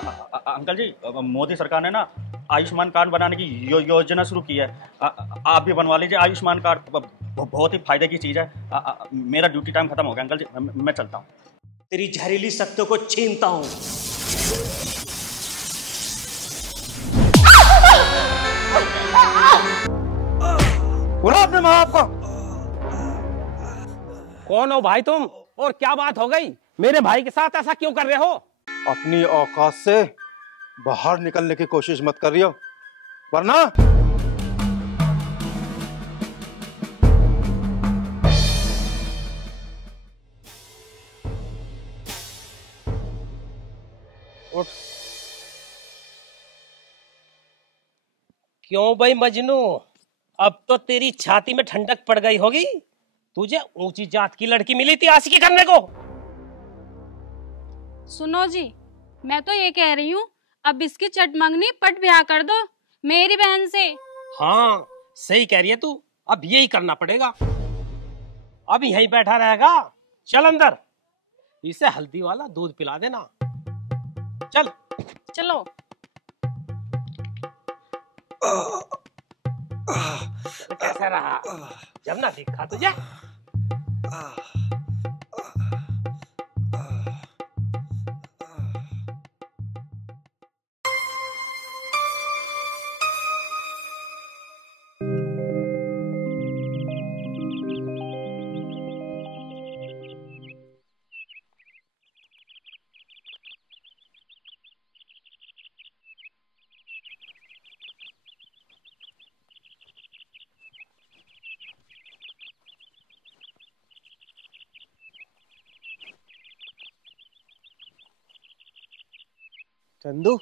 Uncle जी, मोदी सरकार ने ना आयुष्मान कार्ड बनाने की योजना शुरू की है। आप भी बनवा लीजिए आयुष्मान कार्ड, बहुत ही फायदे की चीज है। मेरा ड्यूटी टाइम खत्म हो गया अंकल जी, मैं चलता हूँ। तेरी जहरीली शक्तियों को छीनता हूँ। बोला अपने माँ बाप को। कौन हो भाई तुम, और क्या बात हो गई? मेरे भाई के साथ ऐसा क्यों कर रहे हो? अपनी औकात से बाहर निकलने की कोशिश मत कर रही हो, वरना उठ। क्यों भाई मजनू, अब तो तेरी छाती में ठंडक पड़ गई होगी। तुझे ऊंची जात की लड़की मिली थी आशिकी करने को। सुनो जी, मैं तो ये कह रही हूँ, अब इसकी चटमंगनी पट ब्याह कर दो मेरी बहन से। हाँ सही कह रही है तू, अब यही करना पड़ेगा। अब यहीं बैठा रहेगा, चल अंदर, इसे हल्दी वाला दूध पिला देना। चल चलो। कैसा रहा, जब ना दिखा तुझे। चंदू,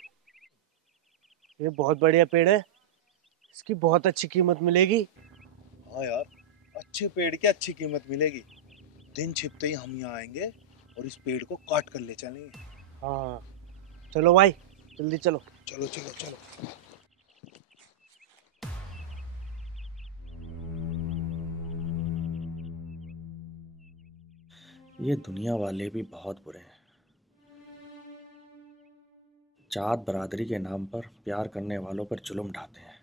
ये बहुत बढ़िया पेड़ है, इसकी बहुत अच्छी कीमत मिलेगी। हाँ यार, अच्छे पेड़ की अच्छी कीमत मिलेगी। दिन छिपते ही हम यहाँ आएंगे और इस पेड़ को काट कर ले चलेंगे। हाँ चलो भाई, जल्दी चलो। चलो चलो चलो। ये दुनिया वाले भी बहुत बुरे हैं। जात बरादरी के नाम पर प्यार करने वालों पर जुल्म ढाते हैं।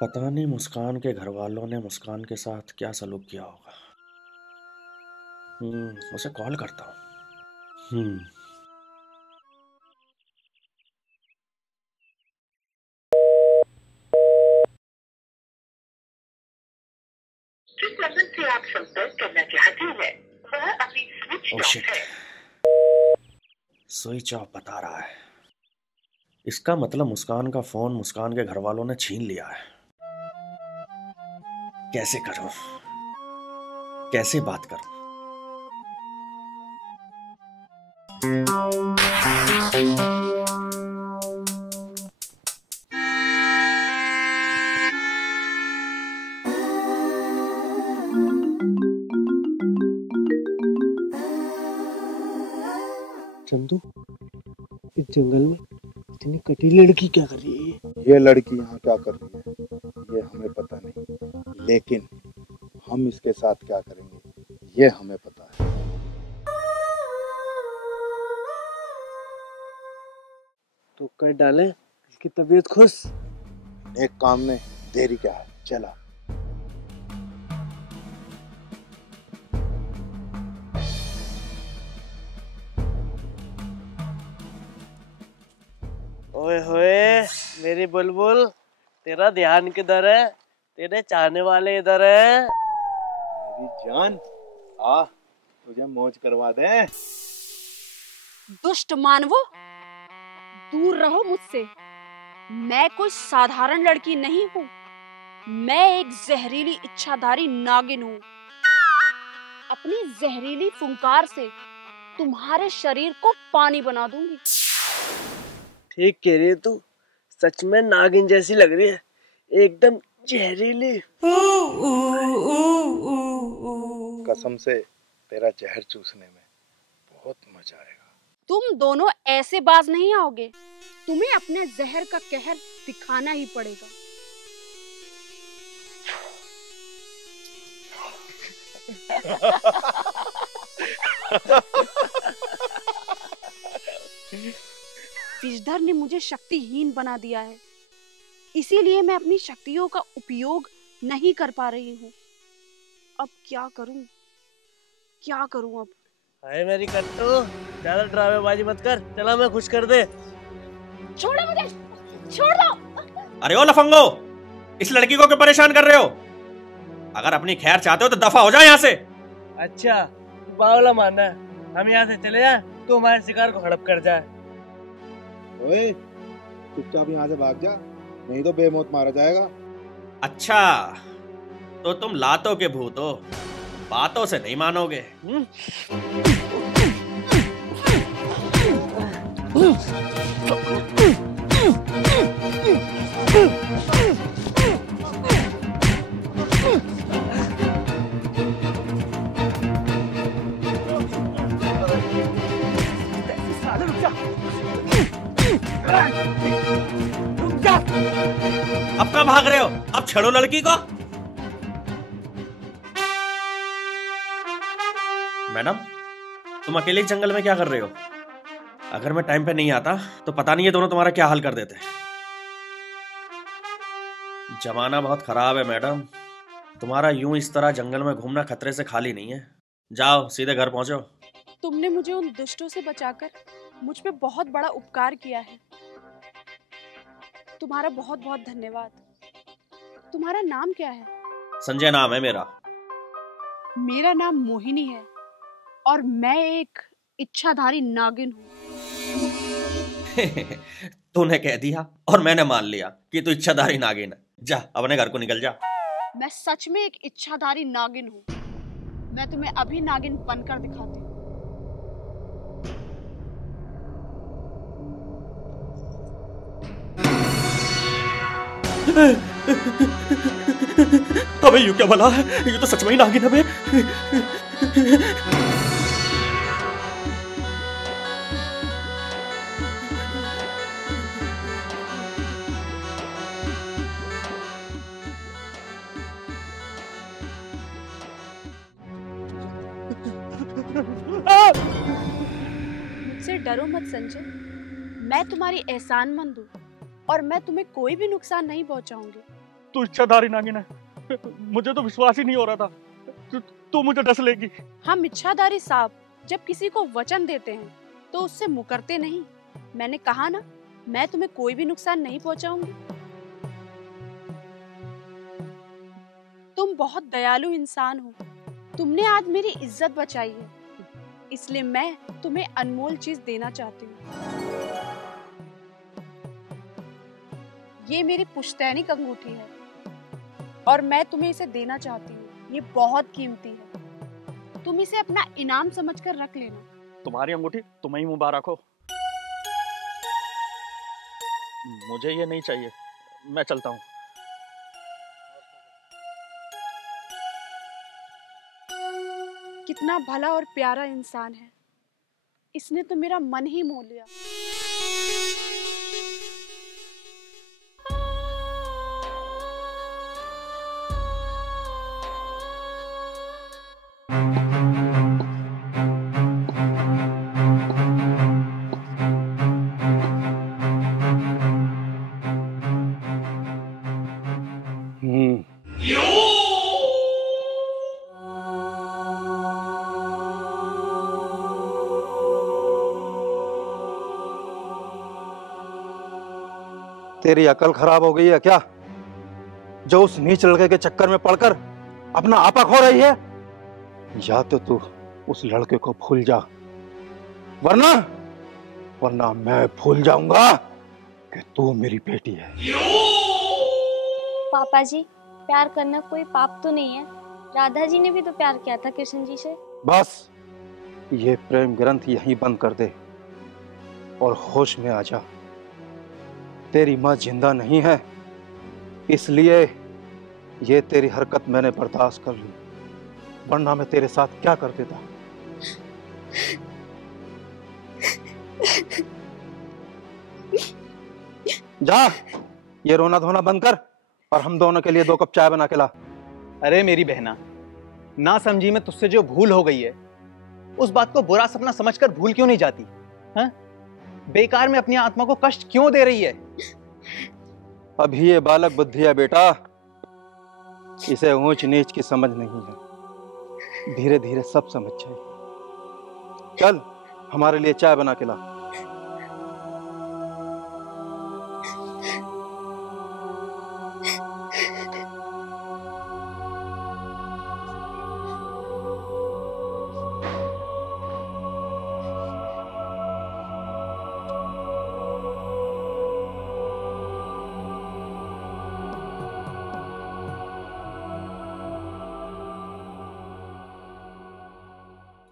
पता नहीं मुस्कान के घर वालों ने मुस्कान के साथ क्या सलूक किया होगा। उसे कॉल करता हूँ। जिस नंबर से आप संपर्क करना चाहते हैं वह अभी स्विच ऑफ है। स्विच ऑफ बता रहा है। इसका मतलब मुस्कान का फोन मुस्कान के घर वालों ने छीन लिया है। कैसे करूं, कैसे बात करूं? चंदू, इस जंगल में इतनी कटी लड़की क्या कर रही है? ये लड़की यहाँ क्या कर रही है ये हमें पता नहीं, लेकिन हम इसके साथ क्या करेंगे ये हमें पता है। तो कर डाले इसकी तबीयत खुश। एक काम में देरी क्या है, चला। ओए होए मेरी बुलबुल, तेरा ध्यान किधर है? तेरे चाहने वाले इधर है। मेरी जान, आ तुझे मौज करवा दे। दुष्ट मानवो, दूर रहो मुझसे। मैं कोई साधारण लड़की नहीं हूँ, मैं एक जहरीली इच्छाधारी नागिन हूँ। अपनी जहरीली फुंकार से तुम्हारे शरीर को पानी बना दूंगी। ठीक कह रही है तू, सच में नागिन जैसी लग रही है, एकदम जहरीली। कसम से तेरा जहर चूसने में बहुत मजा आएगा। तुम दोनों ऐसे बाज नहीं आओगे, तुम्हें अपने जहर का कहर दिखाना ही पड़ेगा। विषधर ने मुझे शक्तिहीन बना दिया है, इसीलिए मैं अपनी शक्तियों का उपयोग नहीं कर पा रही हूँ। अब क्या करूँ, क्या करूँ अब? हाय मेरी कट्टू, ज्यादा ड्रामेबाजी मत कर, चला मैं खुश कर दे। छोड़ो मुझे, छोड़ दो। अरे ओ लफंगो, इस लड़की को क्यों परेशान कर रहे हो? अगर अपनी खैर चाहते हो तो दफा हो जाओ यहाँ से। अच्छा, बावला मानना है, हम यहाँ से चले जाए तो हमारे शिकार को हड़प कर जाए। ओए, चुपचाप यहाँ से भाग जा, नहीं तो बेमौत मारा जाएगा। अच्छा, तो तुम लातों के भूत हो, बातों से नहीं मानोगे। अब कहाँ भाग रहे हो? अब छेड़ो लड़की को। मैडम, तुम अकेले जंगल में क्या कर रहे हो? अगर मैं टाइम पे नहीं आता तो पता नहीं ये दोनों तुम्हारा क्या हाल कर देते। जमाना बहुत खराब है मैडम, तुम्हारा यूं इस तरह जंगल में घूमना खतरे से खाली नहीं है। जाओ सीधे घर पहुंचो। तुमने मुझे उन दुष्टों से बचाकर मुझ पे बहुत बड़ा उपकार किया है, तुम्हारा बहुत बहुत धन्यवाद। तुम्हारा नाम क्या है? संजय नाम है मेरा। मेरा नाम मोहिनी है और मैं एक इच्छाधारी नागिन हूँ। तूने कह दिया और मैंने मान लिया कि तू इच्छाधारी नागिन है। जा अपने घर को निकल जा। मैं सच में एक इच्छाधारी नागिन हूँ। मैं तुम्हें अभी नागिन बनकर दिखाती हूँ। अबे यू क्या भला है? ये तो सच में ही नागिन है बे। मुझसे डरो मत संजय, मैं तुम्हारी एहसानमंद हूँ और मैं तुम्हें कोई भी नुकसान नहीं पहुंचाऊंगी। तू इच्छाधारी नागिन है, मुझे तो विश्वास ही नहीं हो रहा था। तू मुझे डस लेगी। हम इच्छाधारी सांप जब किसी को वचन देते हैं तो उससे मुकरते नहीं। मैंने कहा ना, मैं तुम्हें कोई भी नुकसान नहीं पहुंचाऊंगी। तुम बहुत दयालु इंसान हो, तुमने आज मेरी इज्जत बचाई है, इसलिए मैं तुम्हें अनमोल चीज देना चाहती हूँ। ये मेरी पुश्तैनी अंगूठी है और मैं तुम्हें इसे देना चाहती हूँ। ये बहुत कीमती है, तुम इसे अपना इनाम समझकर रख लेना। तुम्हारी अंगूठी तुम्हें ही मुबारक हो। मुझे ये नहीं चाहिए, मैं चलता हूँ। कितना भला और प्यारा इंसान है, इसने तो मेरा मन ही मोह लिया। तेरी अकल खराब हो गई है क्या, जो उस नीच लड़के के चक्कर में पड़कर अपना आपा खो रही है? या तो तू उस लड़के को भूल जा, वरना मैं भूल जाऊंगा कि तू मेरी बेटी है। पापा जी, प्यार करना कोई पाप तो नहीं है। राधा जी ने भी तो प्यार किया था कृष्ण जी से। बस ये प्रेम ग्रंथ यहीं बंद कर दे और होश में आ जा। तेरी माँ जिंदा नहीं है, इसलिए ये तेरी हरकत मैंने बर्दाश्त कर ली, वरना मैं तेरे साथ क्या कर देता। जा, ये रोना धोना बंद कर और हम दोनों के लिए 2 कप चाय बना के ला। अरे मेरी बहना, ना समझी में तुझसे जो भूल हो गई है, उस बात को बुरा सपना समझकर भूल क्यों नहीं जाती? हैं? बेकार में अपनी आत्मा को कष्ट क्यों दे रही है? अभी ये बालक बुद्धि है बेटा, इसे ऊंच नीच की समझ नहीं है। धीरे धीरे सब समझ जाएगी। चल हमारे लिए चाय बना के ला।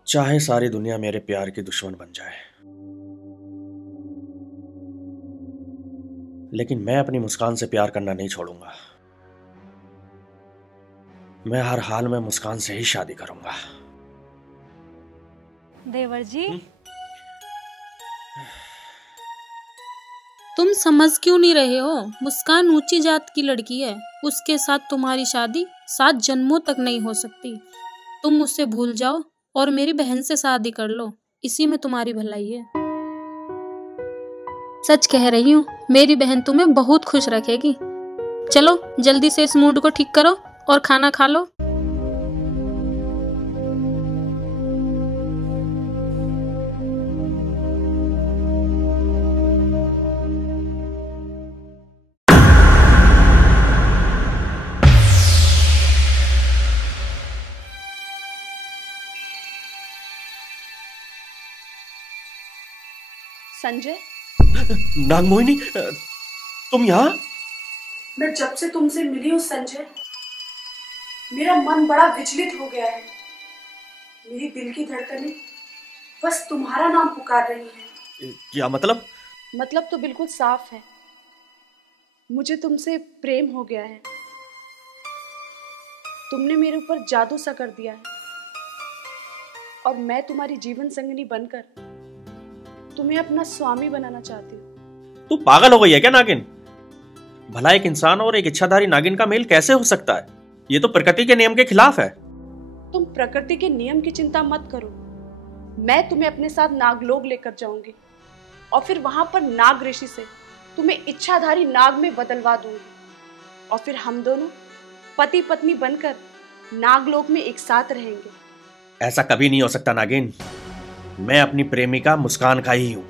चाहे सारी दुनिया मेरे प्यार की दुश्मन बन जाए, लेकिन मैं अपनी मुस्कान से प्यार करना नहीं छोड़ूंगा। मैं हर हाल में मुस्कान से ही शादी करूंगा। देवर जी, तुम समझ क्यों नहीं रहे हो? मुस्कान ऊंची जात की लड़की है, उसके साथ तुम्हारी शादी 7 जन्मों तक नहीं हो सकती। तुम उससे भूल जाओ और मेरी बहन से शादी कर लो, इसी में तुम्हारी भलाई है। सच कह रही हूँ, मेरी बहन तुम्हें बहुत खुश रखेगी। चलो जल्दी से इस मूड को ठीक करो और खाना खा लो। संजय, नागमोहिनी, तुम यहाँ? मैं जब से तुमसे मिली हूँ संजय, मेरा मन बड़ा विचलित हो गया है। मेरी दिल की धड़कनें बस तुम्हारा नाम पुकार रही हैं। क्या मतलब? मतलब तो बिल्कुल साफ है, मुझे तुमसे प्रेम हो गया है। तुमने मेरे ऊपर जादू सा कर दिया है और मैं तुम्हारी जीवन संगिनी बनकर तुम्हें अपना स्वामी बनाना चाहती हूँ। तू पागल हो गई है क्या नागिन? भला एक इंसान और एक इच्छाधारी नागिन का मेल कैसे हो सकता है? ये तो प्रकृति के नियम के खिलाफ है। तुम प्रकृति के नियम की चिंता मत करो, मैं तुम्हें अपने साथ नागलोक लेकर जाऊंगी और फिर वहां पर नाग ऋषि से तुम्हें इच्छाधारी नाग में बदलवा दूंगी और फिर हम दोनों पति पत्नी बनकर नागलोक में एक साथ रहेंगे। ऐसा कभी नहीं हो सकता नागिन। मैं अपनी प्रेमिका मुस्कान का ही हूं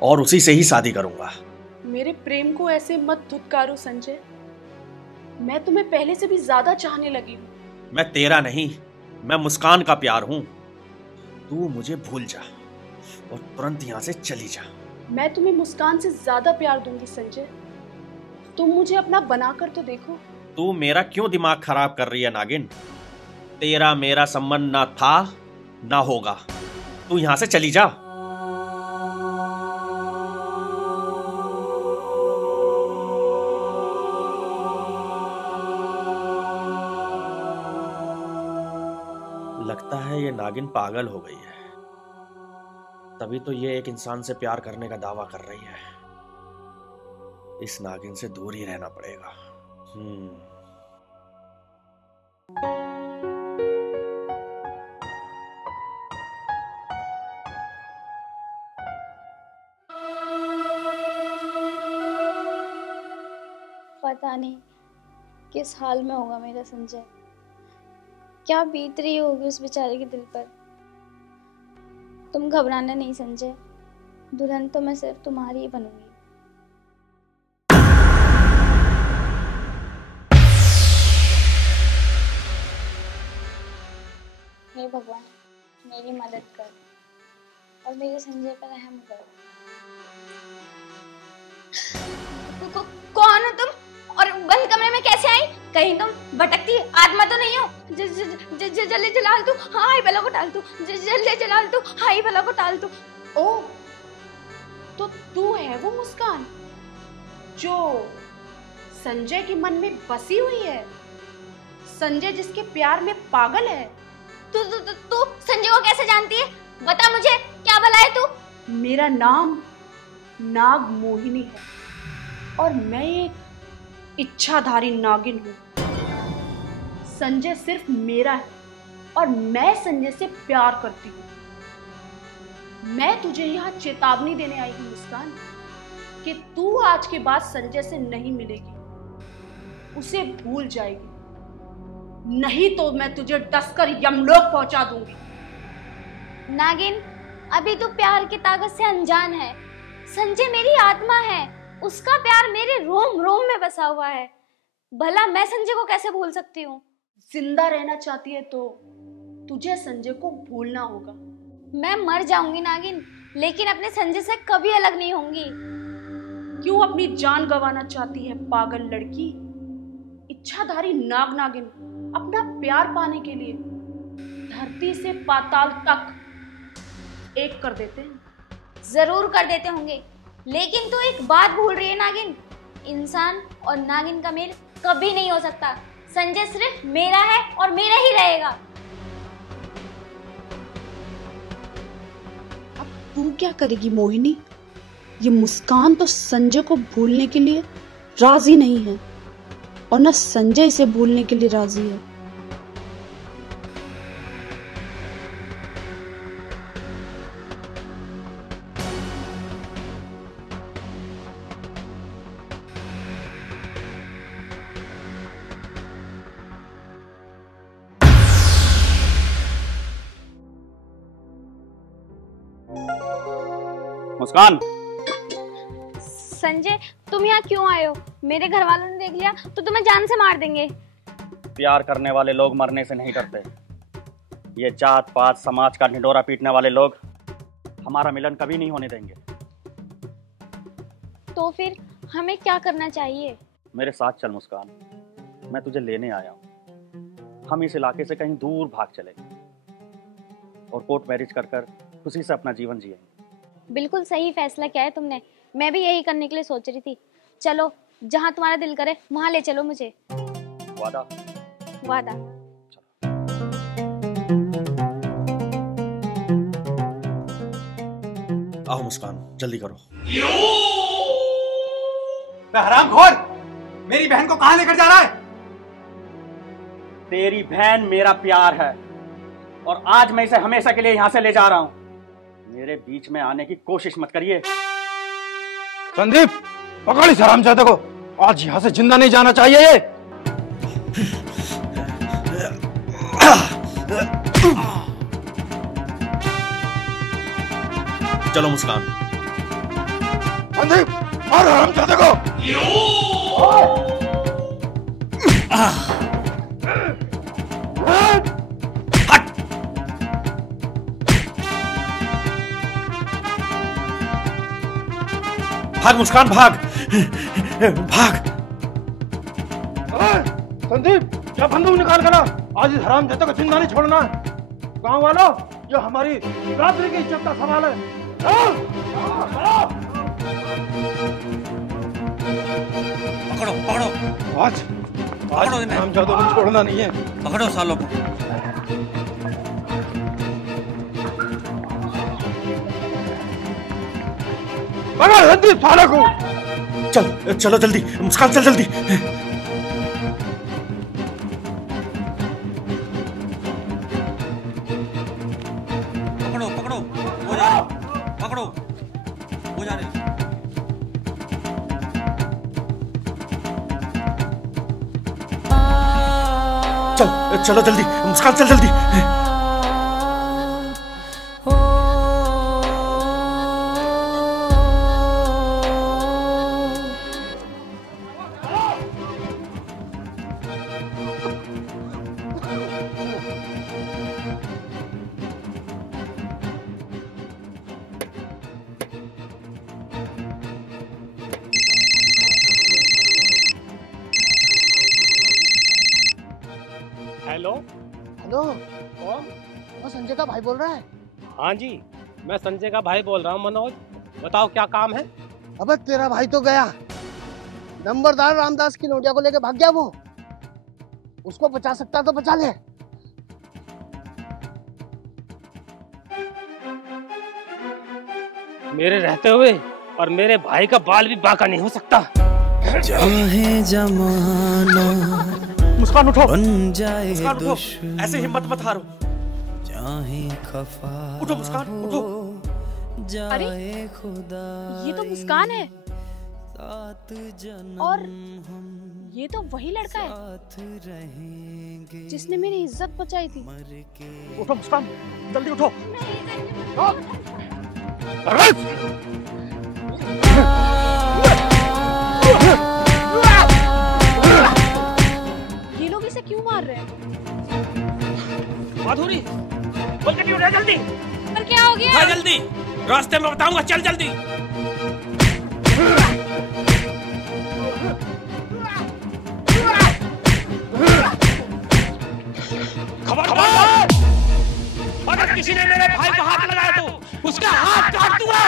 और उसी से ही शादी करूंगा। मेरे प्रेम को ऐसे मत धुतकारो संजय, मैं तुम्हें पहले से भी ज्यादा चाहने लगी हूँ। मैं तेरा नहीं, मैं मुस्कान का प्यार हूं। तू मुझे भूल जा और तुरंत यहाँ से चली जा। मैं तुम्हें मुस्कान से ज्यादा प्यार दूंगी संजय, तुम मुझे अपना बनाकर तो देखो। तू मेरा क्यों दिमाग खराब कर रही है नागिन? तेरा मेरा संबंध ना था ना होगा। तू यहां से चली जा। लगता है ये नागिन पागल हो गई है, तभी तो ये एक इंसान से प्यार करने का दावा कर रही है। इस नागिन से दूर ही रहना पड़ेगा। पता नहीं किस हाल में होगा मेरा संजय, क्या बीत रही होगी उस बेचारे के दिल पर। तुम घबराना नहीं संजय, दुल्हन तो मैं सिर्फ तुम्हारी ही बनूंगी। हे भगवान, मेरी मदद कर और मेरे संजय पर रहम कर। कौन हो तुम और बंद कमरे में कैसे आई? कहीं तुम भटकती आत्मा तो नहीं हो? जल्दी जलाल तू, हाय भला को टाल तू, जल्दी जलाल तू, हाय भला को टाल तू। ओ, तो तू है वो मुस्कान जो संजय के मन में बसी हुई है, संजय जिसके प्यार में पागल है। तू संजय को कैसे जानती है? बता मुझे, क्या भला है तू? मेरा नाम नाग मोहिनी है और मैं एक इच्छाधारी नागिन हूं। संजय सिर्फ मेरा है और मैं संजय से प्यार करती हूं। मैं तुझे यहां चेतावनी देने आई हूं मुस्कान कि तू आज के बाद संजय से नहीं मिलेगी, उसे भूल जाएगी, नहीं तो मैं तुझे डसकर यमलोक पहुंचा दूंगी। नागिन, अभी तो प्यार की ताकत से अनजान है। संजय मेरी आत्मा है, उसका प्यार मेरे रोम रोम में बसा हुआ है। भला मैं संजय को कैसे भूल सकती हूँ? जिंदा रहना चाहती है तो तुझे संजय को भूलना होगा। मैं मर जाऊंगी नागिन, लेकिन अपने संजय से कभी अलग नहीं होंगी। क्यों अपनी जान गंवाना चाहती है पागल लड़की? इच्छाधारी नाग नागिन अपना प्यार पाने के लिए धरती से पाताल तक एक कर देते हैं। जरूर कर देते होंगे, लेकिन तू एक बात भूल रही है नागिन, इंसान और नागिन का मेल कभी नहीं हो सकता। संजय सिर्फ मेरा है और मेरा ही रहेगा। अब तू क्या करेगी मोहिनी? ये मुस्कान तो संजय को भूलने के लिए राजी नहीं है और न संजय इसे भूलने के लिए राजी है। मुस्कान, संजय तुम यहाँ क्यों आए हो? मेरे घर वालों ने देख लिया तो तुम्हें जान से मार देंगे। प्यार करने वाले लोग मरने से नहीं डरते। ये जात पात समाज का ढिंढोरा पीटने वाले लोग हमारा मिलन कभी नहीं होने देंगे। तो फिर हमें क्या करना चाहिए? मेरे साथ चल मुस्कान, मैं तुझे लेने आया हूँ। हम इस इलाके से कहीं दूर भाग चलेंगे और कोर्ट मैरिज कर कर खुशी से अपना जीवन जिएंगे। बिल्कुल सही फैसला किया है तुमने। मैं भी यही करने के लिए सोच रही थी। चलो, जहाँ तुम्हारा दिल करे वहाँ ले चलो मुझे। वादा? वादा। आओ मुस्कान, जल्दी करो। हरामखोर, मेरी बहन को कहाँ लेकर जा रहा है? तेरी बहन मेरा प्यार है और आज मैं इसे हमेशा के लिए यहाँ से ले जा रहा हूँ। मेरे बीच में आने की कोशिश मत करिए। संदीप, पकड़ इस हरामजादे को, आज यहाँ से जिंदा नहीं जाना चाहिए ये। चलो मुस्कान। संदीप, मार हरामजादे को। भाग मुस्कान, भाग भाग। संदीप, क्या बंदूक निकाल कर ला। आज इस हरामजादे को जिंदा नहीं छोड़ना है। गांव वालों, ये हमारी रात्रि की इज्जत का सवाल है। पकड़ो पकड़ो। आज हरामजादों को छोड़ना नहीं है। पकड़ो सालों को। पकड़ संदीप साले को। चल चलो जल्दी मुस्कान, चल जल्दी। पकड़ो पकड़ो, हो जा रही, पकड़ो, हो जा रही। चल चलो जल्दी मुस्कान, चल जल्दी। हेलो हेलो, कौन? वो संजय का भाई बोल रहा है? हाँ जी, मैं संजय का भाई बोल रहा हूँ। मनोज, बताओ क्या काम है? अबे तेरा भाई तो गया, नंबरदार रामदास की नोटिया को लेके भाग गया। वो उसको बचा सकता तो बचा ले। मेरे रहते हुए और मेरे भाई का बाल भी बांका नहीं हो सकता। चाहे जमाना मुस्कान उठो, जाए मुस्कान उठो, ऐसे हिम्मत मत हारो। चाहे खफा उठो मुस्कान, उठो। अरे ये तो मुस्कान है, और ये तो वही लड़का है जिसने मेरी इज्जत बचाई थी। उठो मुस्कान, जल्दी उठो। ये लोग इसे क्यों मार रहे हैं? माधुरी, जल्दी उठा, जल्दी। पर क्या हो गया? जल्दी, रास्ते में बताऊंगा, चल जल्दी। खबरदार! अगर किसी ने मेरे भाई को हाथ लगाया तो उसका हाथ काट दूंगा।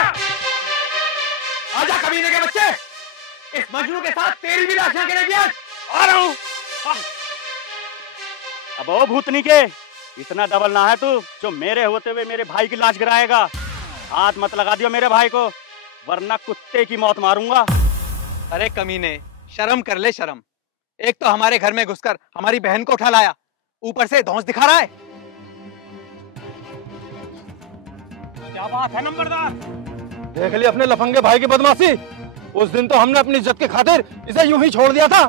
आजा कमीने के बच्चे, इस मजनू के साथ तेरी भी लाश गिरेगी आज। आ रहा हूँ। अब ओ भूतनी के, इतना डबल ना है तू जो मेरे होते हुए मेरे भाई की लाश गिराएगा। हाथ मत लगा दियो मेरे भाई को, वरना कुत्ते की मौत मारूंगा। अरे कमीने, शर्म कर ले शर्म। एक तो हमारे घर में घुसकर हमारी बहन को उठा लाया, ऊपर से धौंस दिखा रहा है। क्या बात है नंबरदार? देख ली अपने लफंगे भाई की बदमाशी। उस दिन तो हमने अपनी इज्जत की खातिर इसे यूं ही छोड़ दिया था।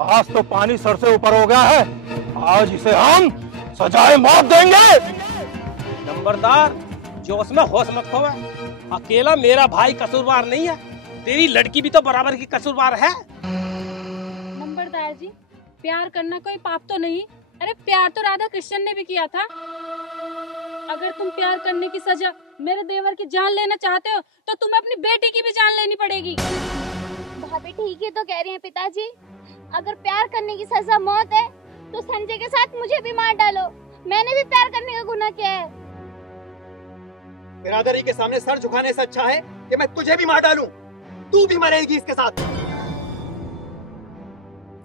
आज तो पानी सर से ऊपर हो गया है, आज इसे हम सजाए मौत देंगे। नंबरदार, जोश में होश मत खोवे। अकेला मेरा भाई कसूरवार नहीं है, तेरी लड़की भी तो बराबर की कसूरवार है। नंबरदार जी, प्यार करना कोई पाप तो नहीं। अरे प्यार तो राधा कृष्ण ने भी किया था। अगर तुम प्यार करने की सजा मेरे देवर की जान लेना चाहते हो तो तुम्हें अपनी बेटी की भी जान लेनी पड़ेगी। भाभी ठीक ही तो कह रही हैं पिताजी। अगर प्यार करने की सजा मौत है तो संजय के साथ मुझे भी मार डालो। मैंने भी प्यार करने का गुनाह किया है। बिरादरी के सामने सर झुकाने से अच्छा है कि मैं तुझे भी मार डालूं। तू भी मरेगी इसके साथ।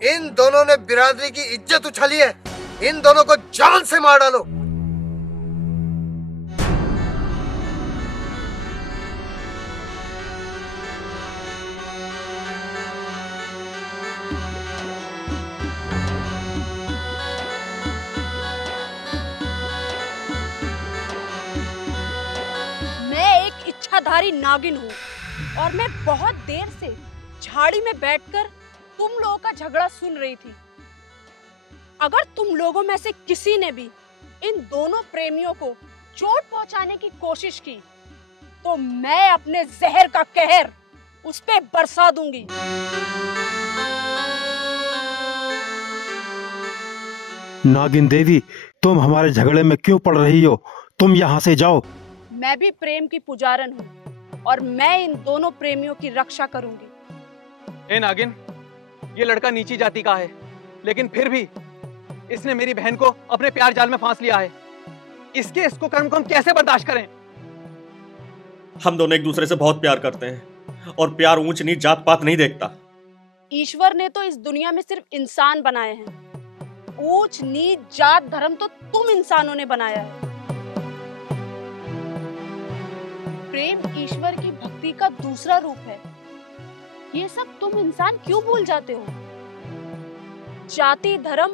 इन दोनों ने बिरादरी की इज्जत उछाली है, इन दोनों को जान से मार डालो। इच्छाधारी नागिन हूँ और मैं बहुत देर से झाड़ी में बैठकर तुम लोगों का झगड़ा सुन रही थी। अगर तुम लोगों में से किसी ने भी इन दोनों प्रेमियों को चोट पहुंचाने की कोशिश की तो मैं अपने जहर का कहर उस पे बरसा दूंगी। नागिन देवी, तुम हमारे झगड़े में क्यों पड़ रही हो? तुम यहाँ से जाओ। मैं भी प्रेम की पुजारन हूँ और मैं इन दोनों प्रेमियों की रक्षा करूंगी। ए नागिन, ये लड़का नीची जाति का है, लेकिन फिर भी इसने मेरी बहन को अपने प्यार जाल में फांस लिया है। इसको कर्म को हम कैसे बर्दाश्त करें? हम दोनों एक दूसरे से बहुत प्यार करते हैं और प्यार ऊंच नीच जात पात नहीं देखता। ईश्वर ने तो इस दुनिया में सिर्फ इंसान बनाए हैं, ऊंच नीच जात धर्म तो तुम इंसानों ने बनाया है। प्रेम ईश्वर की भक्ति का दूसरा रूप है। ये सब तुम इंसान क्यों भूल जाते हो? जाति धर्म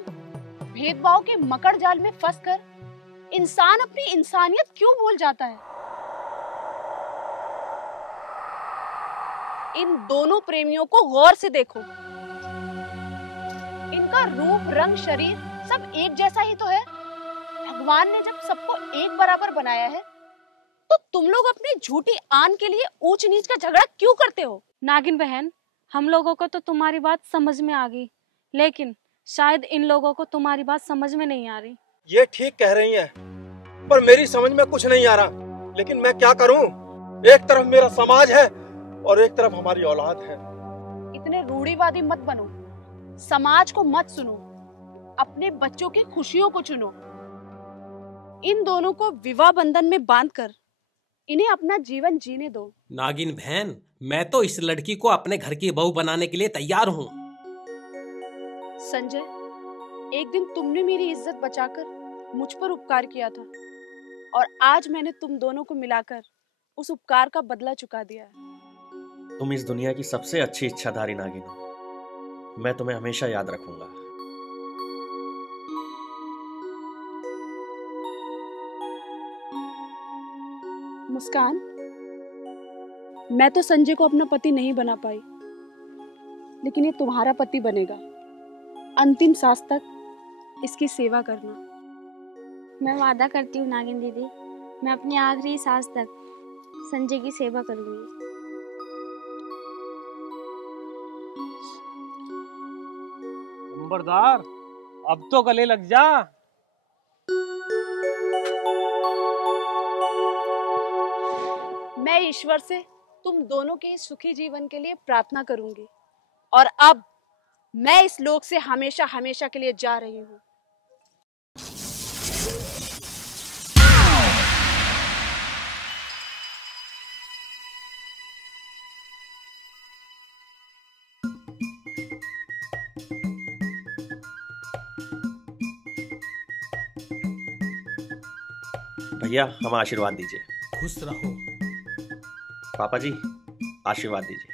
भेदभाव के मकड़ जाल में फंसकर इंसान अपनी इंसानियत क्यों भूल जाता है? इन दोनों प्रेमियों को गौर से देखो। इनका रूप रंग शरीर सब एक जैसा ही तो है। भगवान ने जब सबको एक बराबर बनाया है तो तुम लोग अपनी झूठी आन के लिए ऊंच नीच का झगड़ा क्यों करते हो? नागिन बहन, हम लोगों को तो तुम्हारी बात समझ में आ गई, लेकिन शायद इन लोगों को तुम्हारी बात समझ में नहीं आ रही। ये ठीक कह रही हैं, पर मेरी समझ में कुछ नहीं आ रहा। लेकिन मैं क्या करूं? एक तरफ मेरा समाज है और एक तरफ हमारी औलाद है। इतने रूढ़िवादी मत बनो, समाज को मत सुनो, अपने बच्चों की खुशियों को चुनो। इन दोनों को विवाह बंधन में बांधकर इन्हें अपना जीवन जीने दो। नागिन बहन, मैं तो इस लड़की को अपने घर की बहू बनाने के लिए तैयार हूँ। संजय, एक दिन तुमने मेरी इज्जत बचाकर मुझ पर उपकार किया था और आज मैंने तुम दोनों को मिलाकर उस उपकार का बदला चुका दिया है। तुम इस दुनिया की सबसे अच्छी इच्छाधारी नागिन हो। मैं तुम्हें हमेशा याद रखूंगा। मुस्कान, मैं तो संजय को अपना पति नहीं बना पाई, लेकिन ये तुम्हारा पति बनेगा। अंतिम सांस तक इसकी सेवा करना। मैं वादा करती हूँ नागिन दीदी, मैं अपनी आखिरी सांस तक संजय की सेवा करूंगी। नंबरदार, अब तो गले लग जा। मैं ईश्वर से तुम दोनों के सुखी जीवन के लिए प्रार्थना करूंगी, और अब मैं इस लोक से हमेशा हमेशा के लिए जा रही हूँ। भैया, हम आशीर्वाद दीजिए। खुश रहो। पापा जी, आशीर्वाद दीजिए।